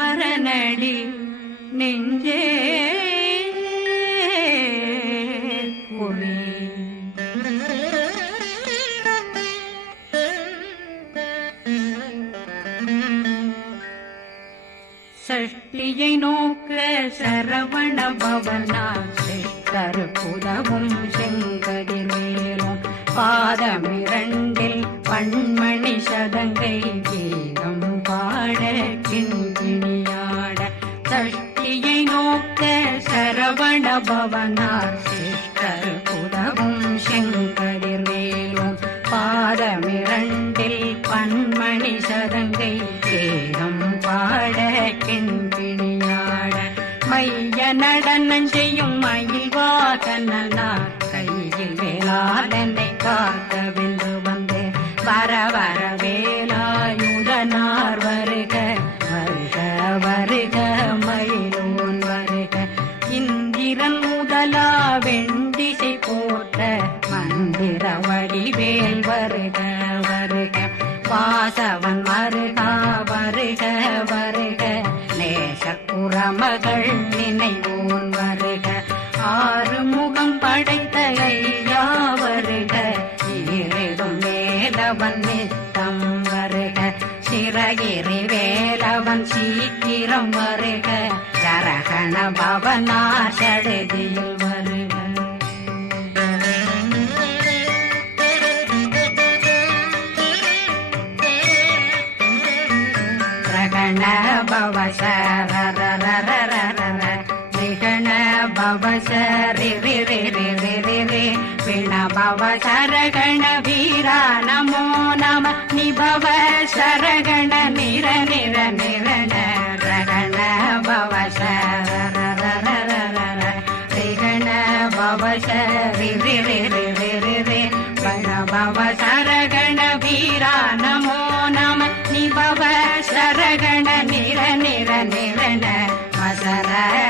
மரணடி நெஞ்சே குறி சஷ்டியை நோக்க சரவண பவனா சிஷ்டர் புதவும் மேலும் பாதமிரண்டில் பண்மணி சதங்கை சரவண சிஷ்டர் புதவும் செங்கடிர் மேலும் பாதமிரண்டில் பன்மணி சதங்கை கேரம் பாட கெண்பிணியாட மைய நடனம் செய்யும் மயில் வாகனார் கையில் வேளாதனை காக்க வந்து வர வர வேலாயுதனார் வாசவன் வருகா வருக வருக. நேச குரமகள் நினைவோன் வருக. ஆறு முகம் படைத்த ஐயா வருக. இருதும் வேலவன் நித்தம் வருக. சிறகிரி வேலவன் சீக்கிரம் வருக. ஜரகண பவனா சடுதியில் சரி ரி ரி ரி ரி ரி ரி விண பவ சரகண வீரா நமோ நம நிபவ சரகண நிர நிர நிரண ரகண பவ சரரரரரர ரிகண பவ சரி ரி ரி ரி ரி ரி ரி வண பவ சரகண வீரா நமோ நம நிபவ சரகண நிர நிர நிரண அசரகண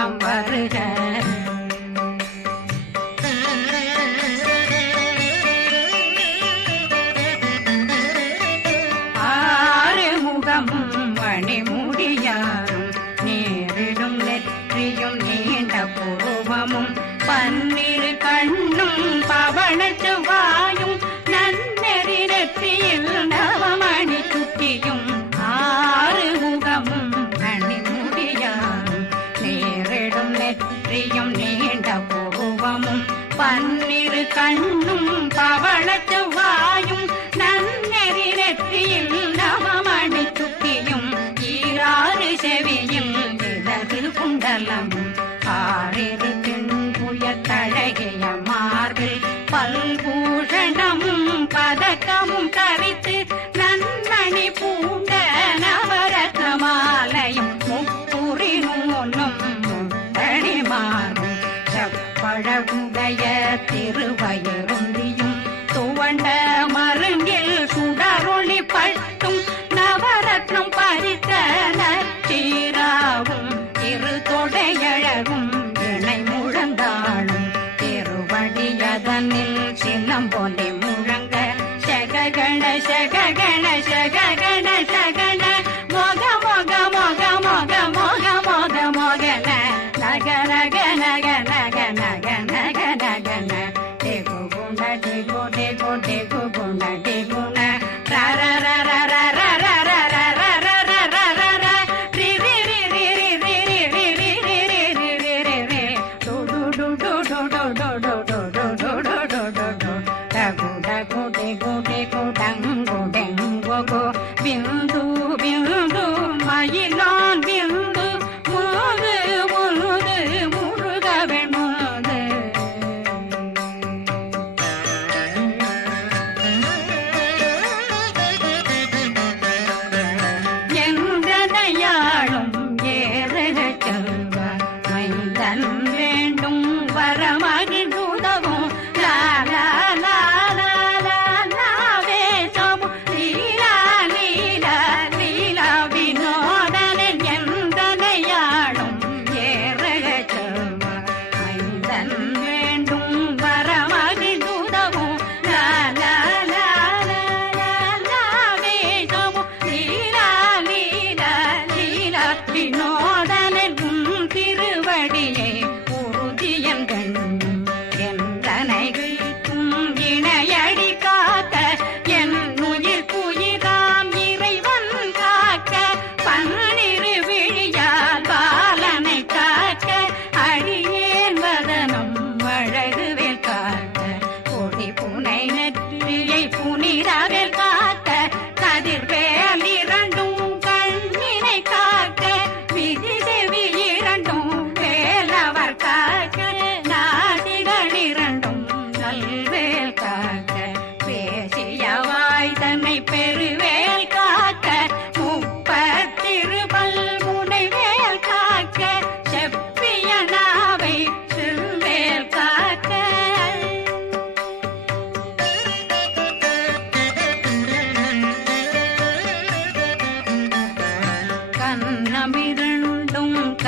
வண்ணம் வருக. ஆறு முகமும் மணிமுடியாரும் நேரிடும் நெற்றியும் நீண்ட பூவமும் பன்னிரு கண்ணும் நூலும் முத்தணி மாறும் செப்பழகுடைய திருவயருந்தியும்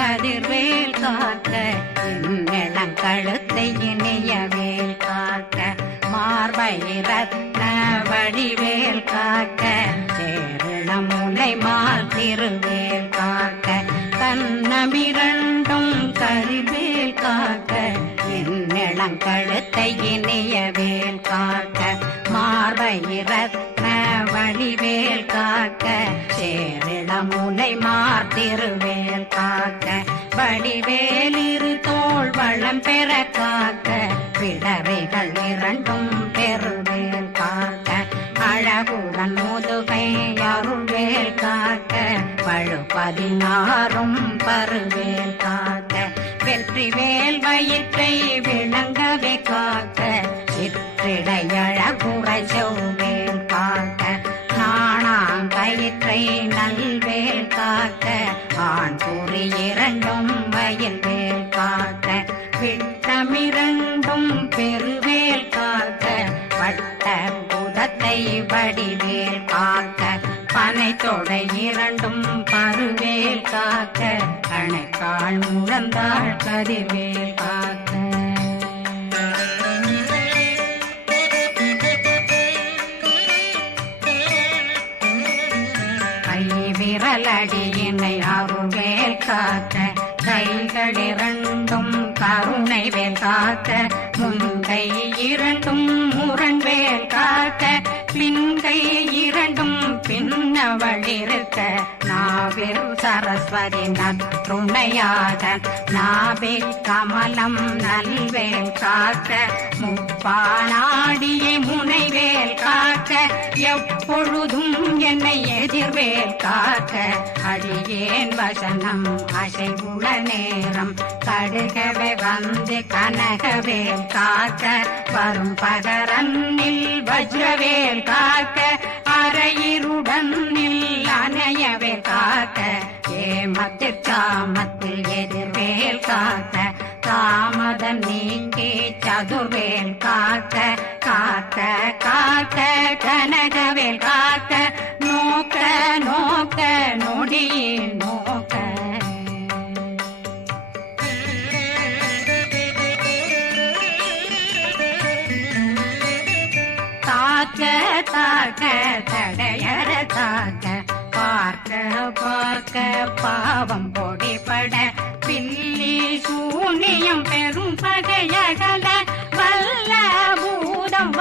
கதிர்வேல் காக்க இந்நிலம் கழுத்தை இனியவேல் காக்க மார்பை ரத்ன வடிவேல் காக்க சேரண முனை மால் திருவேல் காக்க கண்ணமிரண்டும் கரிவேல் காக்க இந்நிலம் கழுத்தை இனியவேல் காக்க மார்பை ரத்ன வடிவேல் காக்க சேரிடம் மாத்திருவேல் காக்க. வடிவேல் இரு தோள் வளம் பெற காக்க பிளவைகள் இரண்டும் பெருவேல் காக்க. அழகுடன் முதுகை அருள்வேல் காக்க பழு பதினாறும் பருவேல் காக்க. வெற்றி வேல் வயிற்றை விளங்கவே காக்க சிற்றிடையழகுறை செவ்வேல் தொடை இரண்டும் பருவேல் காக்க அணைக்கால் முழந்தாள் கருவேல் காக்க. கை விரலடியினை அருவேல் காக்க கைகளிரண்டும் கருணை வேல் காக்க முன்கை இரண்டும் முரண்வேல் காக்க பின்கை இரண்டும் பின்னவளிருக்க நாவில் சரஸ்வதி நற்றுணையாக நாவில் கமலம் நல்வேல் காக்க முப்பானாடியை முனைவேல் காக்க எப்பொழுதும் என்னை எதிர்வேல் காக்க அடியேன் வசனம் அசைவுள நேரம் கடுகவே வந்து கனகவேல் காக்க வரும் பகரன்னில் வஜ்ரவேல் காக்க அரையிருடன் அணையவே காக்க ஏமத்தில் சாமத்தில் எதிர்வேல் காக்க தாமதம் நீங்கே சதுர்வேல் காக்க காக்க காக்க கனகவேல் காக்க நோக்க நோக்க நொடியில் நோக்க. தாக்க தாக்க தடையற தாக்க. பார்க்க பார்க்க பாவம் பொடிபட. பில்லி சூனியம் பெரும் பகையகல. வல்ல பூதம் வ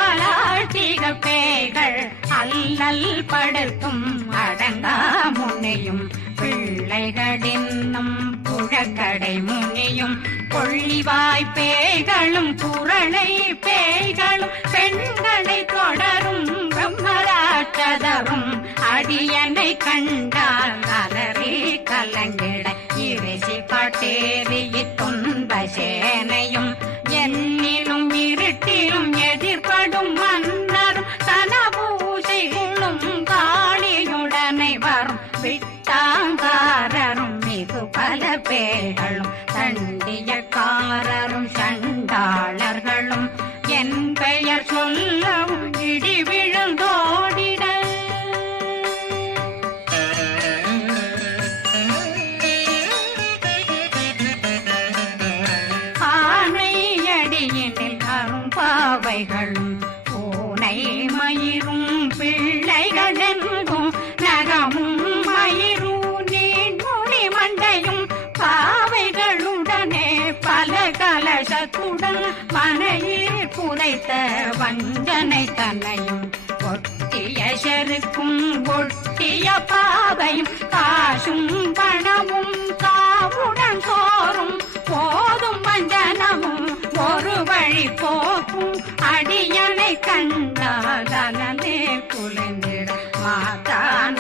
பேய்கள். அல்லல் படுத்தும் அடங்கா முனையும். பிள்ளைகளின்னும் புழக்கடை முனியும். கொள்ளிவாய் பேய்களும் குரளை பேய்களும் பெண்களை தொடரும் பிரம்மராட்சதரும் அடியனை கண்டால் அலரே மயிரும் பிள்ளைகளெங்கும் நகமும் மயிரும் நீண்முடி மண்டையும் பாவைகளுடனே பல கலசத்துடன் மனையில் புதைத்த வஞ்சனை தன்னையும் ஒட்டிய செருக்கும் ஒட்டிய பாவையும் காசும் பணமும் காவுடன் சோறும் போதும் வஞ்சனமும் ஒரு வழி போக்கும் அடியனை கண்டாதனே குளிர்ந்திட மாதான்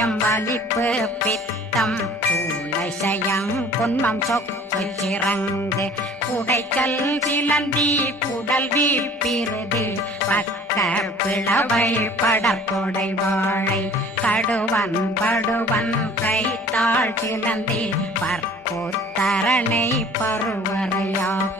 சைத்தியம் வலிப்பு பித்தம் சயம் பொன்மம் சொக்கு சிறங்கு. குடைச்சல் சிலந்தி குடல் வீப்பிருது பக்க பிளவை படற்கொடை வாழை. கடுவன் படுவன் கைத்தாள் சிலந்தி. பற்போத்தரணை பருவரையாக்கும்.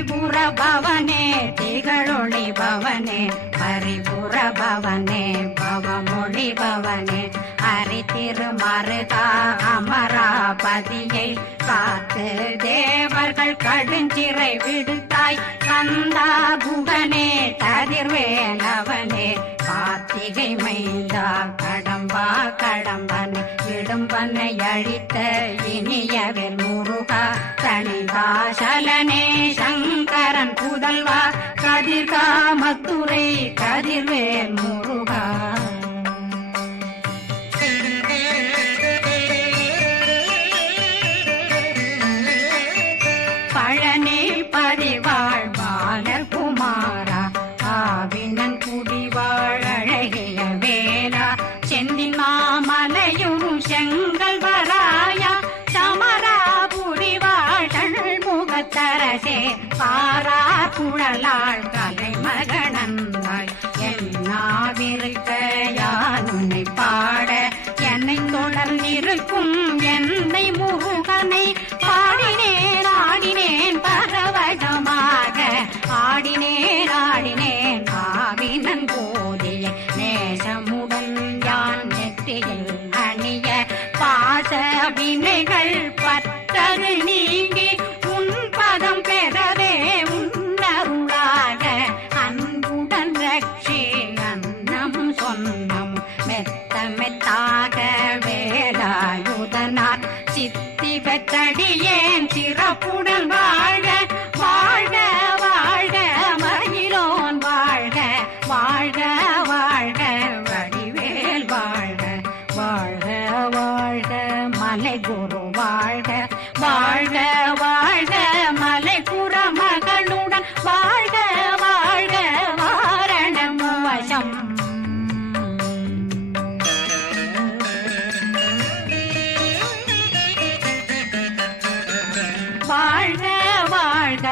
பரிபுற பவனே திகழொளி பவனே பரிபுற பவனே பவமொழி பவனே. ஹரி திருமருகா அமராபதியை காத்து தேவர்கள் கடுஞ்சிறை விடுத்தாய் கந்தா புகனே ததிர்வேலவனே. கார்த்திகை மைந்தா கடம்பா கடம்பனை இடும்பனை அழித்த இனியவர் முருகா தனிகாசலனே சங்கரன் புதல்வா கதிர்காமத்துறை கதிர்வேல் முருகா. பாரார்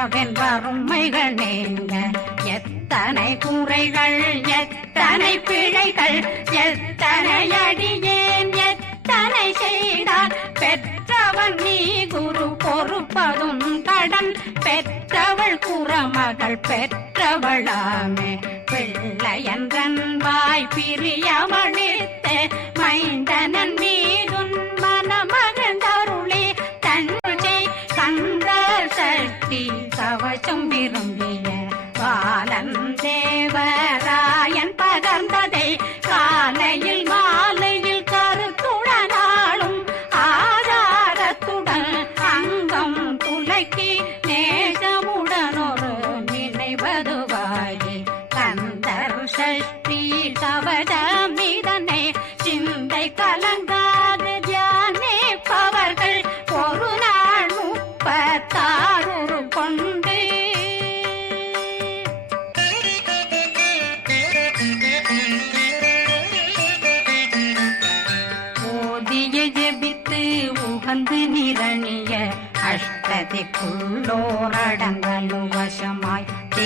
வாழ்க வென்றருமைகள் நீங்க. எத்தனை குறைகள் எத்தனை பிழைகள் எத்தனை அடியேன் எத்தனை செய்தார். பெற்றவன் நீ குரு பொறுப்பதும் கடன். பெற்றவள் குறமகள் பெற்றவளாமே. பிள்ளை என்றன் வாய் பிரியமளித்த. மைந்தனன் மீதுன் கவசம் பாலன் தேவராயன்.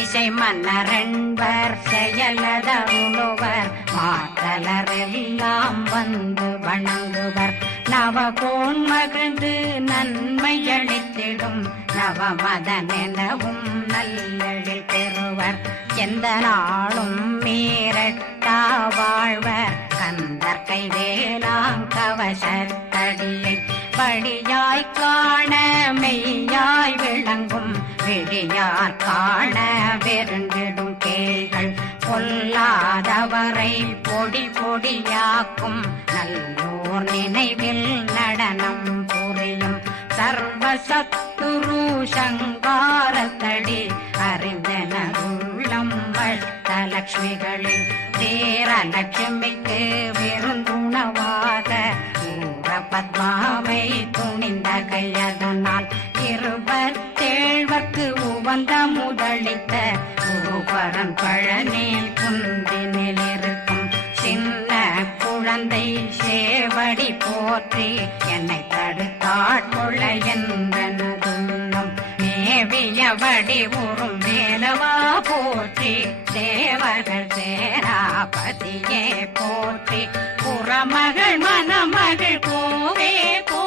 வசமாய் திசை மன்னரன்பர் செயலதருளுவர் மாற்றலரெல்லாம் வந்து வணங்குவர். நவகோன் மகிழ்ந்து நன்மை அளித்திடும். நவமதனெனவும் நல்லெழில் பெறுவர். எந்த நாளும் மீறட்டா வாழ்வர். கந்தர் கைவேலாம் கவசத்தடியை படியாய் காண மெய்யாய் விளங்கும். விடியார் காண வெருந்திடும் கேள்கள் பொல்லாதவரை பொடி பொடியாக்கும் நல்லோர் நினைவில் நடனம் புரியும் சர்வசத்துரு சங்காரத்தடி அறிந்தன உள்ளம் அறிந்தனருள்ளம் வட்டலட்சுமிகளில் தேரலட்சுமிக்கு விருந்துணவாக ஊர பத்மாவை துணிந்த கையதனால் இருபத்தி இருபத்தேழ்வர்க்கு உவந்த முதலித்த பரம் பழனில் குந்தினில் இருக்கும் சின்ன குழந்தை சேவடி போற்றி என்னை தடுத்தாட்கொள்ள என்பனதுள்ளம் மேவியபடி உறும் மேலவா போற்றி தேவர்கள் சேராபதியே போற்றி. புறமகள் மணமகள் கோவே போ